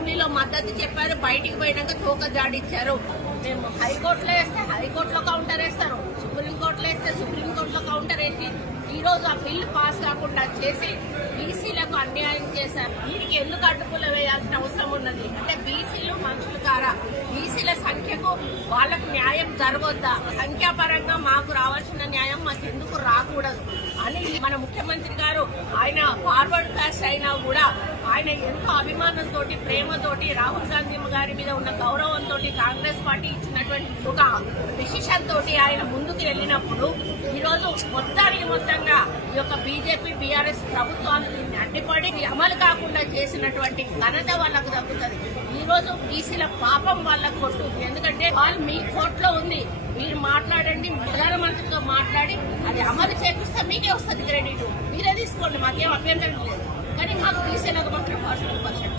అసెంబ్లీలో మద్దతు చెప్పారు, బయటికి పోయినాక తోక జాడిచ్చారు. మేము హైకోర్టులో వేస్తే హైకోర్టులో కౌంటర్ వేస్తారు, సుప్రీంకోర్టులో వేస్తే సుప్రీంకోర్టులో కౌంటర్ వేసి ఈ రోజు ఆ బిల్లు పాస్ కాకుండా చేసి బీసీలకు అన్యాయం చేశారు. దీనికి ఎందుకు అడ్డుపుల్ల వేయాల్సిన అవసరం ఉన్నది? అంటే బీసీలు మనుషులు కారా? బీసీల సంఖ్యకు వాళ్ళకు న్యాయం జరగొద్దా? సంఖ్యాపరంగా మాకు రావాల్సిన న్యాయం మాకు ఎందుకు రాకూడదు అని మన ముఖ్యమంత్రి గారు ఆయన ఫార్వర్డ్ కాస్ట్ అయినా కూడా ఆయన ఎంతో అభిమానంతో ప్రేమతోటి రాహుల్ గాంధీ గారి మీద ఉన్న గౌరవంతో కాంగ్రెస్ పార్టీ ఇచ్చినటువంటి ఒక డిసిషన్ తోటి ఆయన ముందుకు వెళ్ళినప్పుడు ఈ రోజు మొత్తంగా ఈ యొక్క బీజేపీ బీఆర్ఎస్ ప్రభుత్వాలు దీన్ని అడ్డుపడి అమలు కాకుండా చేసినటువంటి ఘనత వాళ్ళకు దక్కుతుంది. ఈ రోజు బీసీల పాపం వాళ్ళకు కొట్టుకుంది. ఎందుకంటే వాళ్ళు మీ కోర్టులో ఉంది, మీరు మాట్లాడండి, ప్రధానమంత్రితో మాట్లాడి అది అమలు చేపిస్తే మీకే వస్తుంది క్రెడిట్, మీరే తీసుకోండి, మాకేం అభ్యంతరం లేదు. కానీ మాకు బీసీలకు మాత్రం 40%.